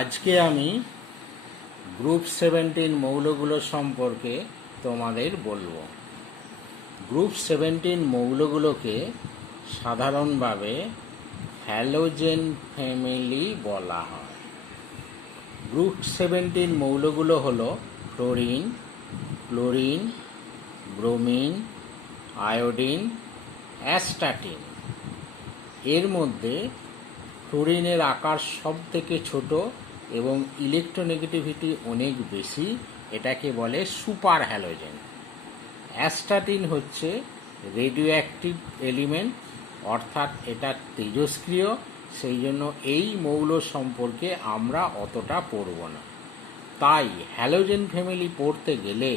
আজকে আমি গ্রুপ 17 মৌলগুলো সম্পর্কে তোমাদের বলবো। গ্রুপ 17 মৌলগুলোকে সাধারণভাবে হ্যালোজেন ফ্যামিলি বলা হয়। গ্রুপ 17 মৌলগুলো হলো fluorine, chlorine, bromine, iodine, astatine. এর মধ্যে ফ্লোরিনের আকার সব থেকে ছোট এবং ইলেকট্রোনেগেটিভিটি অনেক বেশি, এটাকে বলে সুপার হ্যালোজেন। অ্যাস্টাটিন হচ্ছে রেডিও অ্যাক্টিভ এলিমেন্ট, অর্থাৎ এটা তেজস্ক্রিয়, সেই জন্য এই মৌল সম্পর্কে আমরা অতটা পড়ব না। তাই হ্যালোজেন ফ্যামিলি পড়তে গেলে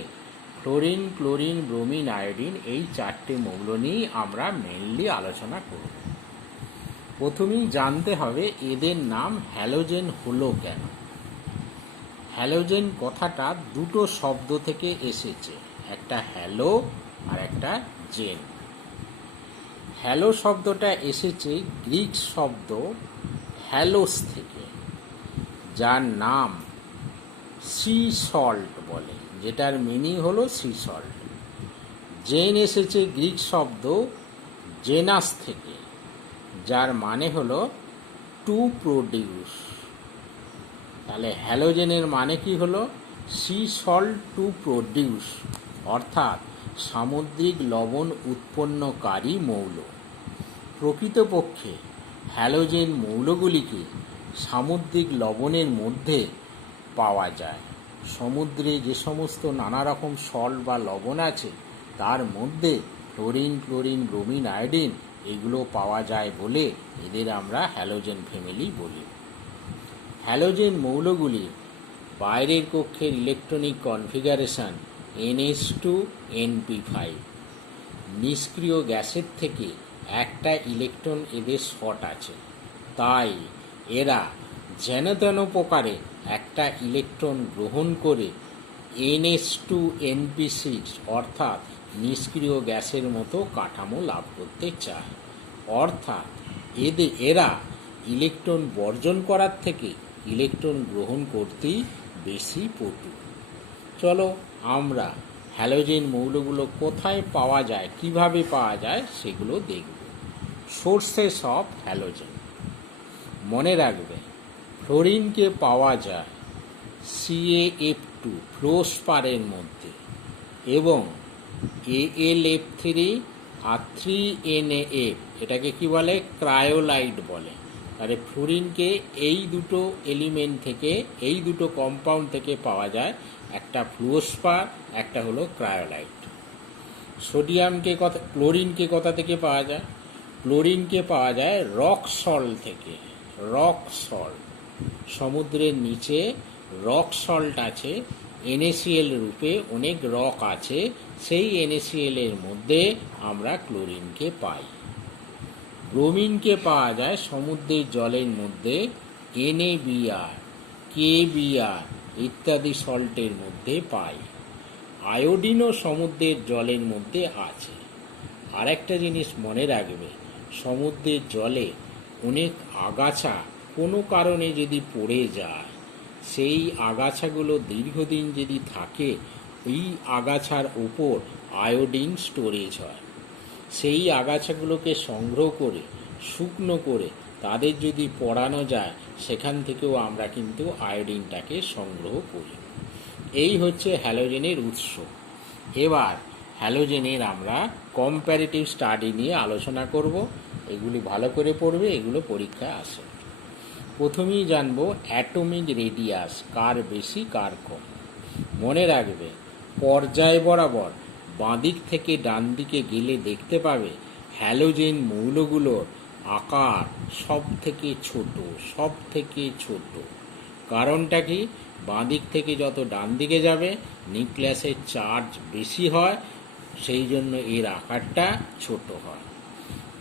ফ্লোরিন, ক্লোরিন, ব্রোমিন, আয়োডিন এই চারটে মৌল নিয়েই আমরা মেনলি আলোচনা করব। প্রথমেই জানতে হবে এদের নাম হ্যালোজেন হলো কেন। হ্যালোজেন কথাটা দুটো শব্দ থেকে এসেছে, একটা হ্যালো আর একটা জেন। হ্যালো শব্দটা এসেছে গ্রিক শব্দ হ্যালোস থেকে, যার নাম সি সল্ট বলে, যেটার মিনিং হলো সি সল্ট। জেন এসেছে গ্রিক শব্দ জেনাস থেকে, যার মানে হলো টু প্রডিউস। তাহলে হ্যালোজেনের মানে কি হলো? সি সল্ট টু প্রডিউস, অর্থাৎ সামুদ্রিক লবণ উৎপন্নকারী মৌল। প্রকৃতপক্ষে হ্যালোজেন মৌলগুলিকে সামুদ্রিক লবণের মধ্যে পাওয়া যায়। সমুদ্রে যে সমস্ত নানা রকম সল্ট বা লবণ আছে তার মধ্যে ফ্লোরিন, ক্লোরিন, ব্রোমিন, আয়োডিন এগুলো পাওয়া যায় বলে এদের আমরা হ্যালোজেন ফ্যামিলি বলি। হ্যালোজেন মৌলগুলির বাইরের কক্ষের ইলেকট্রনিক কনফিগারেশন NH2NP5। নিষ্ক্রিয় গ্যাসের থেকে একটা ইলেকট্রন এদের শর্ট আছে, তাই এরা যেন তেন প্রকারে একটা ইলেকট্রন গ্রহণ করে NH2NP6 অর্থাৎ নিষ্ক্রিয় গ্যাসের মতো কাঠামো লাভ করতে চায়। অর্থাৎ এরা ইলেকট্রন বর্জন করার থেকে ইলেকট্রন গ্রহণ করতেই বেশি পটু। চলো আমরা হ্যালোজেন মৌলগুলো কোথায় পাওয়া যায়, কিভাবে পাওয়া যায় সেগুলো দেখব। Sources of halogen. মনে রাখবে ফ্লোরিনকে পাওয়া যায় CaF2 ফ্লোরস্পারের মধ্যে এবং AlF3 আর 3NaF, এটাকে কি বলে? ক্রায়োলাইট বলে। তাহলে ফ্লোরিনকে এই দুটো এলিমেন্ট থেকে, এই দুটো কম্পাউন্ড থেকে পাওয়া যায়, একটা ফ্লুওস্পার, একটা হলো ক্রায়োলাইট। ক্লোরিনকে কোথা থেকে পাওয়া যায়? ক্লোরিনকে পাওয়া যায় রক সল্ট থেকে। রক সল্ট, সমুদ্রের নিচে রক সল্ট আছে, NaCl রূপে অনেক রক আছে, সেই NaCl এর মধ্যে আমরা ক্লোরিনকে পাই। ব্রোমিনকে পাওয়া যায় সমুদ্রের জলের মধ্যে NaBr, KBr ইত্যাদি সল্টের মধ্যে পাই। আয়োডিনও সমুদ্রের জলের মধ্যে আছে। আর একটা জিনিস মনে রাখবে, সমুদ্রের জলে অনেক আগাছা কোনো কারণে যদি পড়ে যায়, সেই আগাছাগুলো দীর্ঘদিন যদি থাকে, ওই আগাছার উপর আয়োডিন স্টোরেজ হয়। সেই আগাছাগুলোকে সংগ্রহ করে শুকনো করে তাদের যদি পোড়ানো যায়, সেখান থেকেও আমরা কিন্তু আয়োডিনটাকে সংগ্রহ করি। এই হচ্ছে হ্যালোজেনের উৎস। এবার হ্যালোজেনের আমরা কম্প্যারেটিভ স্টাডি নিয়ে আলোচনা করব। এগুলি ভালো করে পড়বে, এগুলো পরীক্ষায় আসে। প্রথমেই জানবো অ্যাটমিক রেডিয়াস, কার বেশি কার কম। মনে রাখবে পর্যায় বরাবর বাঁদিক থেকে ডান দিকে গেলে দেখতে পাবে হ্যালোজেন মৌলগুলোর আকার সব থেকে ছোট। কারণটা কি? বাঁদিক থেকে যত ডান দিকে যাবে নিউক্লিয়াসের চার্জ বেশি হয়, সেই জন্য এর আকারটা ছোট হয়।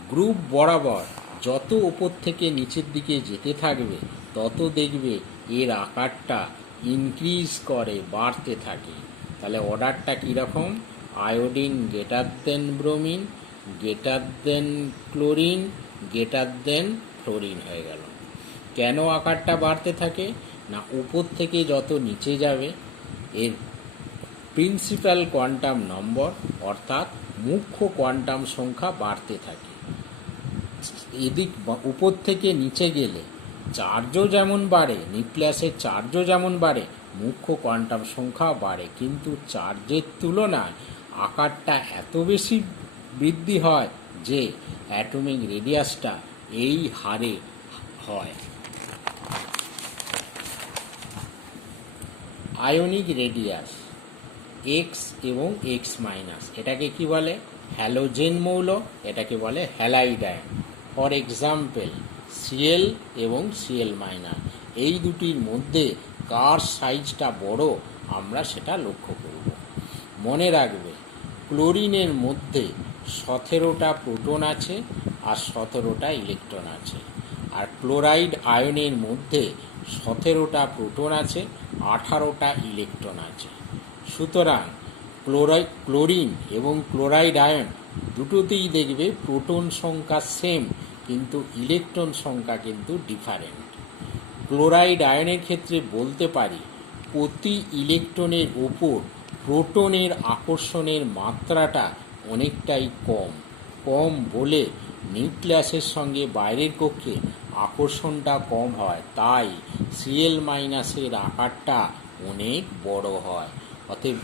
গ্রুপ বরাবর যত উপর থেকে নিচের দিকে যেতে থাকবে তত দেখবে এর আকারটা ইনক্রিজ করে, বাড়তে থাকে। তাহলে অর্ডারটা কীরকম? Iodine greater than bromine, greater than chlorine, greater than fluorine হয়ে গেল। কেন আকারটা বাড়তে থাকে? না উপর থেকে যত নিচে যাবে এর প্রিন্সিপাল কোয়ান্টাম নম্বর অর্থাৎ মুখ্য কোয়ান্টাম সংখ্যা বাড়তে থাকে। এদিক উপর থেকে নিচে গেলে চার্জও যেমন বাড়ে, নিউক্লিয়াসের চার্জও যেমন বাড়ে, মুখ্য কোয়ান্টাম সংখ্যা বাড়ে, কিন্তু চার্জের তুলনায় আকারটা এত বেশি বৃদ্ধি হয় যে অ্যাটমিক রেডিয়াসটা এই হারে হয়। আয়নিক রেডিয়াস এক্স এবং এক্স মাইনাস, এটাকে কি বলে? হ্যালোজেন মৌল, এটাকে বলে halide ion. For example CL এবং সিএল মাইনাস, এই দুটির মধ্যে কার সাইজটা বড় আমরা সেটা লক্ষ্য করব। মনে রাখবে ক্লোরিনের মধ্যে 17টা প্রোটন আছে আর 17টা ইলেকট্রন আছে, আর ক্লোরাইড আয়নের মধ্যে 17টা প্রোটন আছে, 18টা ইলেকট্রন আছে। সুতরাং ক্লোরিন এবং ক্লোরাইড আয়ন দুটোতেই দেখবে প্রোটন সংখ্যা সেম, কিন্তু ইলেকট্রন সংখ্যা কিন্তু ডিফারেন্ট। ক্লোরাইড আয়নের ক্ষেত্রে বলতে পারি প্রতি ইলেকট্রনের ওপর প্রোটনের আকর্ষণের মাত্রাটা অনেকটাই কম বলে নিউক্লিয়াসের সঙ্গে বাইরের কক্ষে আকর্ষণটা কম হয়, তাই সিএল মাইনাসের আকারটা অনেক বড় হয়। অতএব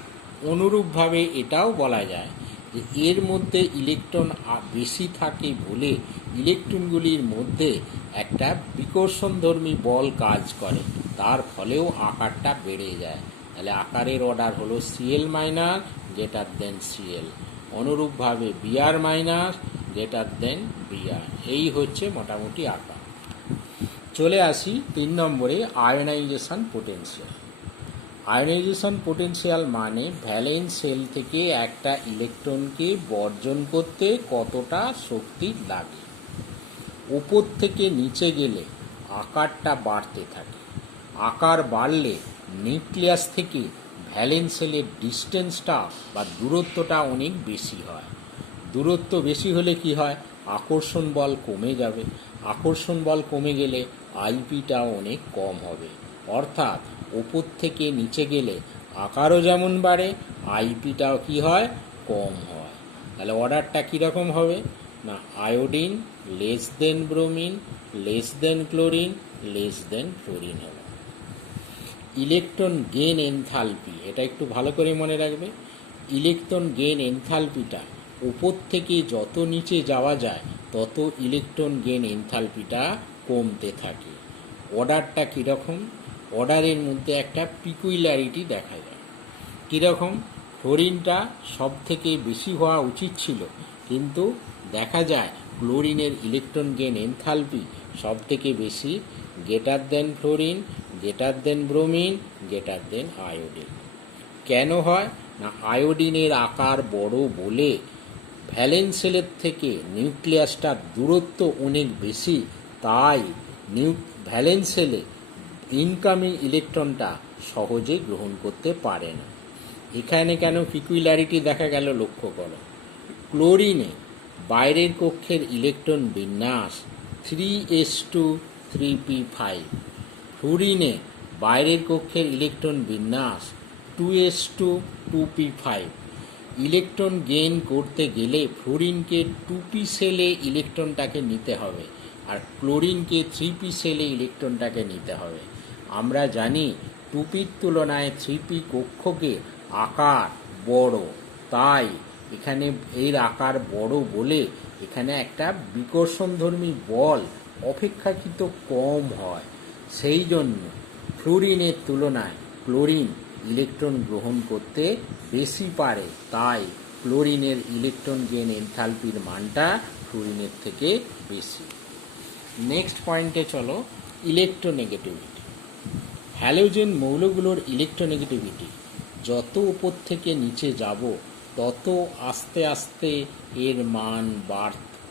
অনুরূপভাবে এটাও বলা যায় যে এর মধ্যে ইলেকট্রন বেশি থাকে বলে ইলেকট্রনগুলির মধ্যে একটা বিকর্ষণধর্মী বল কাজ করে, তার ফলেও আকারটা বেড়ে যায়। তাহলে আকারের অর্ডার হলো CL minus greater than CL, অনুরূপভাবে BR minus greater than BR. এই হচ্ছে মোটামুটি আকার। চলে আসি 3 নম্বরে আয়নাইজেশন পোটেনশিয়াল। আয়নাইজেশন পোটেনশিয়াল মানে ভ্যালেন্স সেল থেকে একটা ইলেকট্রনকে বর্জন করতে কতটা শক্তি লাগে। উপর থেকে নিচে গেলে আকারটা বাড়তে থাকে, আকার বাড়লে নিউক্লিয়াস থেকে ভ্যালেন্স সেলের ডিস্টেন্সটা বা দূরত্বটা অনেক বেশি হয়। দূরত্ব বেশি হলে কি হয়? আকর্ষণ বল কমে যাবে, আকর্ষণ বল কমে গেলে আইপিটা অনেক কম হবে। অর্থাৎ ওপর থেকে নিচে গেলে আকারও যেমন বাড়ে, আইপিটাও কি হয়? কম হয়। তাহলে অর্ডারটা কীরকম হবে? না iodine less than bromine less than chlorine less দেন ফ্লোরিন হবে। ইলেকট্রন গেইন এনথালপি, এটা একটু ভালো করে মনে রাখবে। ইলেকট্রন গেইন এনথালপিটা উপর থেকে যত নিচে যাওয়া যায় তত ইলেকট্রন গেইন এনথালপিটা কমতে থাকে। অর্ডারটা কীরকম? অর্ডারের মধ্যে একটা পিকুইলারিটি দেখা যায়। কীরকম? ফ্লোরিনটা সব থেকে বেশি হওয়া উচিত ছিল, কিন্তু দেখা যায় ক্লোরিনের ইলেকট্রন গেইন এনথালপি সব থেকে বেশি, greater than fluorine greater than bromine greater than iodine. কেন হয়? না আয়োডিনের আকার বড় বলে ভ্যালেন্স সেলের থেকে নিউক্লিয়াসটার দূরত্ব অনেক বেশি, তাই ভ্যালেন্স সেলে ইনকামিং ইলেকট্রনটা সহজে গ্রহণ করতে পারে না। এখানে কেন পিকুইলারিটি দেখা গেল লক্ষ্য করো। ক্লোরিনে বাইরের কক্ষের ইলেকট্রন বিন্যাস 3s2 3p5, ফ্লুরিনে বাইরের কক্ষের ইলেকট্রন বিন্যাস 2s2 2p5। ইলেকট্রন গেইন করতে গেলে ফ্লুরিনকে 2p সেলে ইলেকট্রনটাকে নিতে হবে, আর ক্লোরিনকে 3p সেলে ইলেকট্রনটাকে নিতে হবে। আমরা জানি 2pর তুলনায় 3p কক্ষকে আকার বড়, তাই এখানে এর আকার বড় বলে এখানে একটা বিকর্ষণধর্মী বল অপেক্ষাকৃত কম হয়। সেই জন্য ফ্লুরিনের তুলনায় ক্লোরিন ইলেকট্রন গ্রহণ করতে বেশি পারে, তাই ক্লোরিনের ইলেকট্রন গেইন এনথালপির মানটা ফ্লুরিনের থেকে বেশি। নেক্সট পয়েন্টে চলো, ইলেকট্রোনেগেটিভিটি। হ্যালোজেন মৌলগুলোর ইলেকট্রোনেগেটিভিটি যত উপর থেকে নিচে যাব তত আস্তে আস্তে এর মান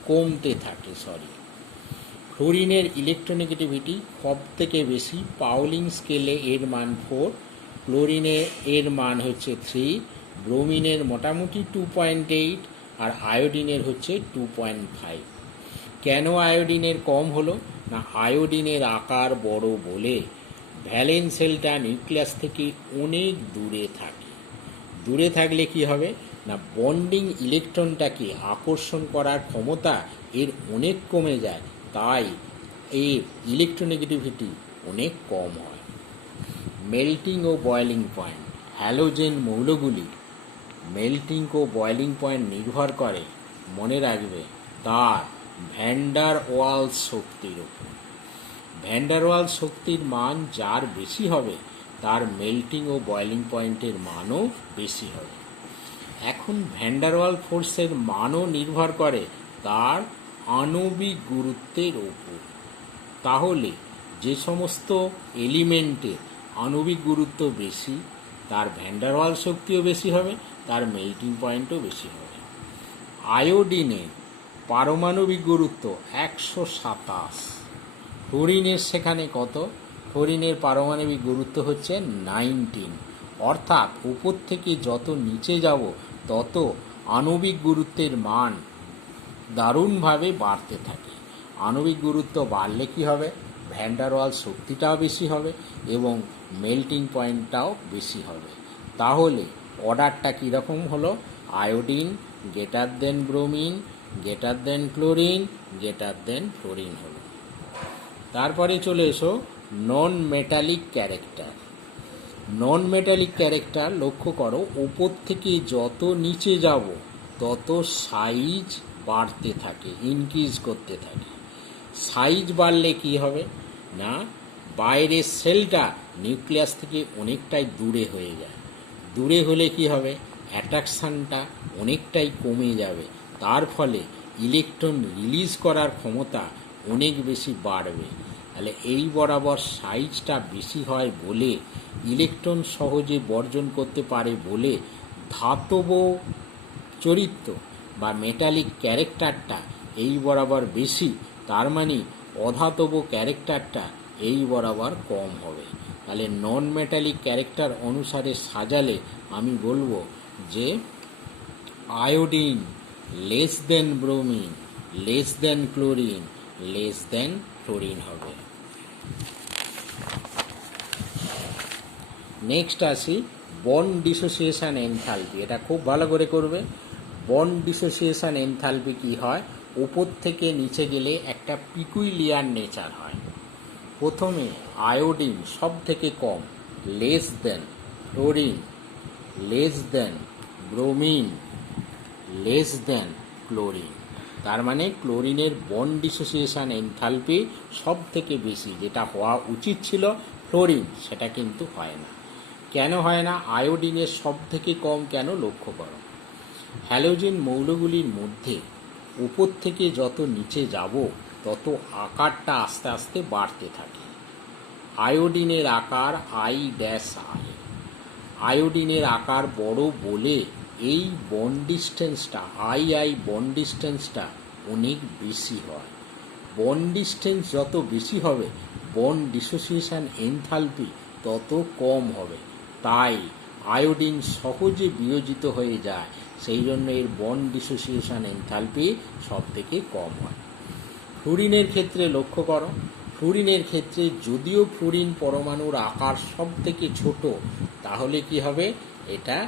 কমতে থাকে। ফ্লুরিনের ইলেকট্রোনেগেটিভিটি সব থেকে বেশি, পাউলিং স্কেলে এর মান 4, ক্লোরিনে এর মান হচ্ছে 3, ব্রোমিনের মোটামুটি 2.8 আর আয়োডিনের হচ্ছে 2.5। কেন আয়োডিনের কম হলো? না আয়োডিনের আকার বড় বলে ভ্যালেন্স শেলটা নিউক্লিয়াস থেকে অনেক দূরে থাকে। দূরে থাকলে কি হবে না, বন্ডিং ইলেকট্রনটাকে আকর্ষণ করার ক্ষমতা এর অনেক কমে যায়, তাই এর ইলেকট্রোনেগেটিভিটি অনেক কম হয়। মেল্টিং ও বয়েলিং পয়েন্ট, হ্যালোজেন মৌলগুলি মেল্টিং ও বয়েলিং পয়েন্ট নির্ভর করে, মনে রাখবে, তার ভ্যান্ডার ওয়ালস শক্তির উপর। ভ্যান্ডার ওয়ালস শক্তির মান যার বেশি হবে তার মেল্টিং ও বয়েলিং পয়েন্টের মানও বেশি হবে। এখন ভ্যান্ডার ওয়াল ফোর্সের মানও নির্ভর করে তার আণবিক গুরুত্বের উপর। তাহলে যে সমস্ত এলিমেন্টের আণবিক গুরুত্ব বেশি তার ভ্যান্ডার ওয়াল শক্তিও বেশি হবে, তার মেল্টিং পয়েন্টও বেশি হবে। আয়োডিনের পারমাণবিক গুরুত্ব 127, ফ্লোরিনের সেখানে কত? ফ্লোরিনের পারমাণবিক গুরুত্ব হচ্ছে 19। অর্থাৎ উপর থেকে যত নিচে যাব তত আণবিক গুরুত্বের মান দারুণভাবে বাড়তে থাকে। আণবিক গুরুত্ব বাড়লে কি হবে, ভ্যান্ডার ওয়াল শক্তিটাও বেশি হবে এবং মেল্টিং পয়েন্টটাও বেশি হবে। তাহলে অর্ডারটা কীরকম হলো? Iodine greater than bromine, greater than chlorine, greater than fluorine হলো। তারপরে চলে এসো নন মেটালিক ক্যারেক্টার। নন মেটালিক ক্যারেক্টার লক্ষ্য করো, উপর থেকে যত নিচে যাব তত সাইজ বাড়তে থাকে, ইনক্রিজ করতে থাকে। সাইজ বাড়লে কি হবে না, বাইরের সেলটা নিউক্লিয়াস থেকে অনেকটাই দূরে হয়ে যায়। দূরে হলে কি হবে, অ্যাট্রাকশানটা অনেকটাই কমে যাবে, তার ফলে ইলেকট্রন রিলিজ করার ক্ষমতা অনেক বেশি বাড়বে। তাহলে এই বরাবর সাইজটা বেশি হয় বলে ইলেকট্রন সহজে বর্জন করতে পারে বলে ধাতব চরিত্র বা মেটালিক ক্যারেক্টারটা এই বরাবর বেশি, তার মানে অধাতব ক্যারেক্টারটা এই বরাবর কম হবে। তাহলে নন মেটালিক ক্যারেক্টার অনুসারে সাজালে আমি বলবো যে iodine less than bromine, less than chlorine, less দেন ফ্লোরিন হবে। নেক্সট আসি বন্ড ডিসোসিয়েশন এনথালপি। এটা খুব ভালো করে করবে। বন্ড ডিসোসিয়েশন এনথালপি কি হয়, উপর থেকে নিচে গেলে একটা পিকুইলিয়ার নেচার হয়। প্রথমে আয়োডিন সব থেকে কম, less than chlorine, less than bromine, less than chlorine. তার মানে ক্লোরিনের বন্ড ডিসোসিয়েশন এনথালপি সব থেকে বেশি, যেটা হওয়া উচিত ছিল ফ্লোরিন, সেটা কিন্তু হয় না। কেন হয় না? আয়োডিনের সব থেকে কম কেন লক্ষ্য করো। হ্যালোজেন মৌলগুলির মধ্যে উপর থেকে যত নিচে যাব তত আকারটা আস্তে আস্তে বাড়তে থাকে। আয়োডিনের আকার আই ড্যাশ আই, আয়োডিনের আকার বড় বলে এই বন্ড ডিস্টেন্সটা আই বন্ড ডিস্টেন্সটা অনেক বেশি হয়। বন্ড ডিস্টেন্স যত বেশি হবে বন্ড ডিসোসিয়েশন এনথালপি তত কম হবে, তাই আয়োডিন সহজে বিয়োজিত হয়ে যায়, সেই জন্য এর বন্ড ডিসোসিয়েশন এনথালপি সব থেকে কম হয়। ফ্লুরিনের ক্ষেত্রে লক্ষ্য করো, ফ্লুরিনের ক্ষেত্রে যদিও ফ্লুরিন পরমাণুর আকার সব থেকে ছোট, তাহলে কি হবে, এটা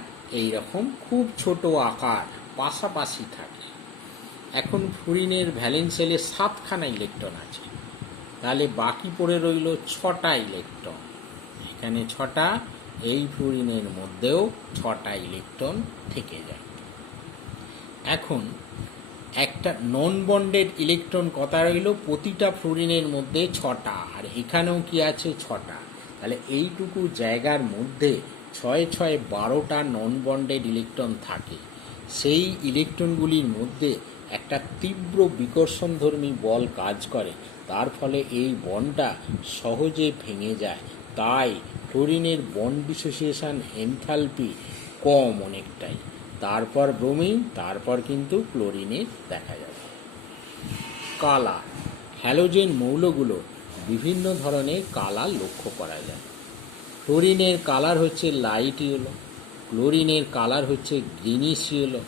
এই রকম খুব ছোট আকার পাশাপাশি থাকে। এখন ফ্লুরিনের ভ্যালেন্স শেলে 7খানা ইলেকট্রন আছে, তাহলে বাকি পড়ে রইল 6টা ইলেকট্রন। এখানে 6টা, এই ফ্লুরিনের মধ্যেও 6টা ইলেকট্রন থেকে যায়। এখন একটা নন বন্ডেড ইলেকট্রন কত রইল, প্রতিটা ফ্লুরিনের মধ্যে 6টা, আর এখানেও কি আছে 6টা। তাহলে এইটুকু জায়গার মধ্যে 6 6 12টা নন বন্ডেড ইলেকট্রন থাকে। সেই ইলেকট্রনগুলির মধ্যে একটা তীব্র বিকর্ষণধর্মী বল কাজ করে, তার ফলে এই বন্ডটা সহজে ভেঙে যায়। তাই ফ্লুরিনের বন্ড ডিসোসিয়েশন এনথালপি কম অনেকটাই। তারপর ব্রোমিন, তারপর কিন্তু ক্লোরিনে দেখা যাবে। কালার, হ্যালোজেন মৌলগুলো বিভিন্ন ধরনের কালার লক্ষ্য করা যায়। ফ্লোরিনের কালার হচ্ছে লাইট ইয়েলো, ক্লোরিনের কালার হচ্ছে গ্রিনিশ ইয়েলো,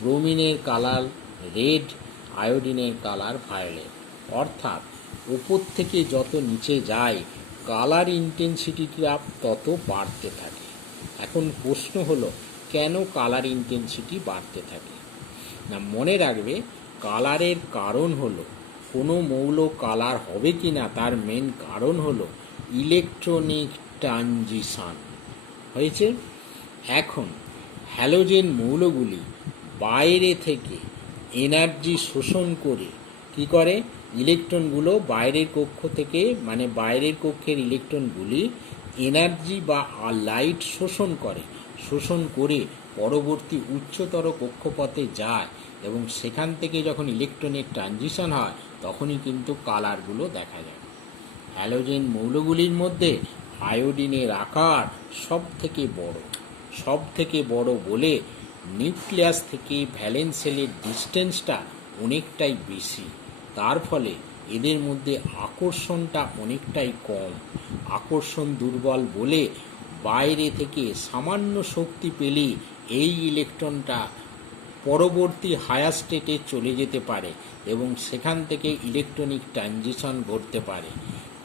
ব্রোমিনের কালার রেড, আয়োডিনের কালার ভায়োলেট। অর্থাৎ উপর থেকে যত নিচে যায় কালার ইন্টেন্সিটিটা তত বাড়তে থাকে। এখন প্রশ্ন হলো, কেন কালার ইন্টেন্সিটি বাড়তে থাকে? না, মনে রাখবে, কালারের কারণ হলো, কোনো মৌল কালার হবে কি না তার মেন কারণ হলো ইলেকট্রনিক ট্রানজিশন হয়েছে। এখন হ্যালোজেন মৌলগুলি বাইরে থেকে এনার্জি শোষণ করে কি করে, ইলেকট্রনগুলো বাইরের কক্ষ থেকে, মানে বাইরের কক্ষের ইলেকট্রনগুলি এনার্জি বা লাইট শোষণ করে পরবর্তী উচ্চতর কক্ষপথে যায়, এবং সেখান থেকে যখন ইলেকট্রনের ট্রানজিশন হয় তখনই কিন্তু কালারগুলো দেখা যায়। হ্যালোজেন মৌলগুলির মধ্যে আয়োডিনের আকার সব থেকে বড় বলে নিউক্লিয়াস থেকে ভ্যালেন্স শেলের ডিস্টেন্সটা অনেকটাই বেশি। তার ফলে এদের মধ্যে আকর্ষণটা অনেকটাই কম। আকর্ষণ দুর্বল বলে বাইরে থেকে সামান্য শক্তি পেলেই এই ইলেকট্রনটা পরবর্তী হায়ার স্টেটে চলে যেতে পারে এবং সেখান থেকে ইলেকট্রনিক ট্রানজিশন ঘটতে পারে।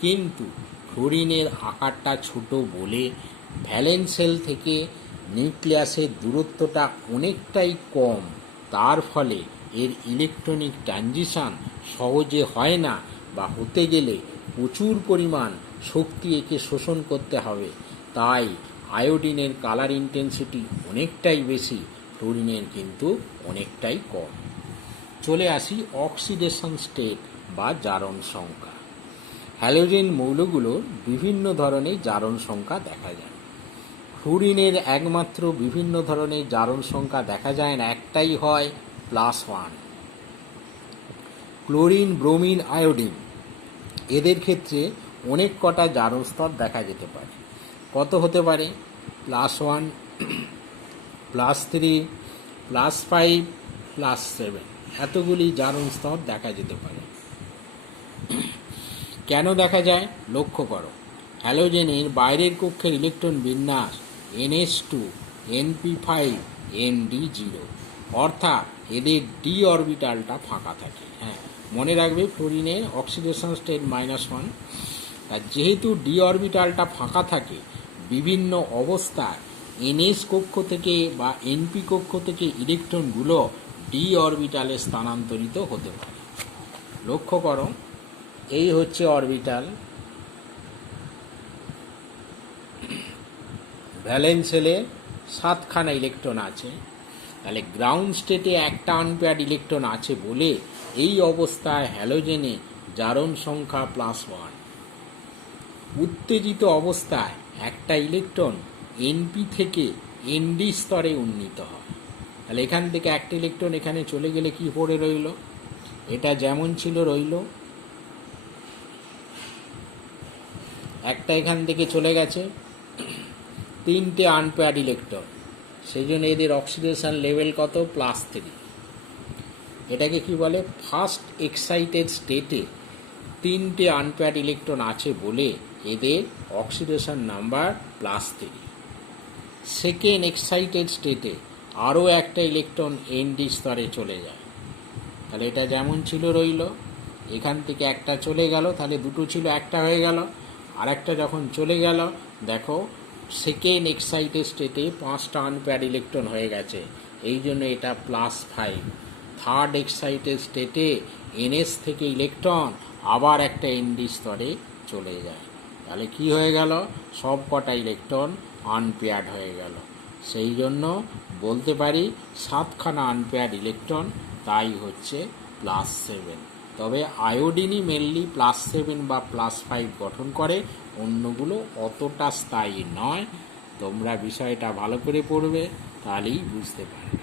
কিন্তু ফ্লোরিনের আকারটা ছোট বলে ভ্যালেন্স শেল থেকে নিউক্লিয়াসের দূরত্বটা অনেকটাই কম। তার ফলে এর ইলেকট্রনিক ট্রানজিশন সহজে হয় না, বা হতে গেলে প্রচুর পরিমাণ শক্তি একে শোষণ করতে হবে। তাই আয়োডিনের কালার ইন্টেন্সিটি অনেকটাই বেশি, ফ্লোরিনের কিন্তু অনেকটাই কম। চলে আসি অক্সিডেশন স্টেট বা জারণ সংখ্যা। হ্যালোজেন মৌলগুলোর বিভিন্ন ধরনের জারণ সংখ্যা দেখা যায়। ফ্লোরিনের একমাত্র বিভিন্ন ধরনের জারণ সংখ্যা দেখা যায় না, একটাই হয় +1। ক্লোরিন, ব্রোমিন, আয়োডিন এদের ক্ষেত্রে অনেক কটা জারণ স্তর দেখা যেতে পারে। কত হতে পারে? +1, +3, +5, +7 এতগুলি জারণ স্তর দেখা যেতে পারে। কেন দেখা যায় লক্ষ্য করো। হ্যালোজেনের বাইরের কক্ষের ইলেকট্রন বিন্যাস NH2, NP5, ND0, অর্থাৎ এদের ডি অরবিটালটা ফাঁকা থাকে। হ্যাঁ, মনে রাখবে ফ্লোরিনের অক্সিডেশন স্টেট -1, আর যেহেতু ডি অরবিটালটা ফাঁকা থাকে, বিভিন্ন অবস্থায় NH কক্ষ থেকে বা NP কক্ষ থেকে ইলেকট্রনগুলো ডি অরবিটালে স্থানান্তরিত হতে পারে। লক্ষ্য করো, এই হচ্ছে অরবিটাল, ভ্যালেন্স শেলে 7খানা ইলেকট্রন আছে। তাহলে গ্রাউন্ড স্টেটে একটা আনপেয়ার্ড ইলেকট্রন আছে বলে এই অবস্থায় হ্যালোজেনে জারণ সংখ্যা +1। উত্তেজিত অবস্থায় একটা ইলেকট্রন NP থেকে ND স্তরে উন্নীত হয়। তাহলে এখান থেকে একটা ইলেকট্রন এখানে চলে গেলে কি পড়ে রইল? এটা যেমন ছিল রইল, একটা এখান থেকে চলে গেছে, 3টে আনপেয়ার্ড ইলেকট্রন, সেই জন্য এদের অক্সিডেশন লেভেল কত? +3। এটাকে কি বলে? ফার্স্ট এক্সাইটেড স্টেটে 3টে আনপেয়ার্ড ইলেকট্রন আছে বলে এদের অক্সিডেশন নাম্বার +3। সেকেন্ড এক্সাইটেড স্টেটে আরও একটা ইলেকট্রন ND স্তরে চলে যায়। তাহলে এটা যেমন ছিল রইল, এখান থেকে একটা চলে গেল, তাহলে দুটো ছিল, একটা হয়ে গেল। আর একটা যখন চলে গেল, দেখো সেকেন্ড এক্সাইটেড স্টেটে 5টা আনপেয়ার্ড ইলেকট্রন হয়ে গেছে, এই জন্য এটা +5। থার্ড এক্সাইটেড স্টেটে NS থেকে ইলেকট্রন আবার একটা ND স্তরে চলে যায়। তাহলে কি হয়ে গেল? সব কটা ইলেকট্রন আনপেয়ার্ড হয়ে গেল। সেই জন্য বলতে পারি 7খানা আনপেয়ার্ড ইলেকট্রন, তাই হচ্ছে +7। তবে আয়োডিনই মেনলি +7 বা +5 গঠন করে, অন্যগুলো অতটা স্থায়ী নয়। তোমরা বিষয়টা ভালো করে পড়বে, তাহলেই বুঝতে পারবে।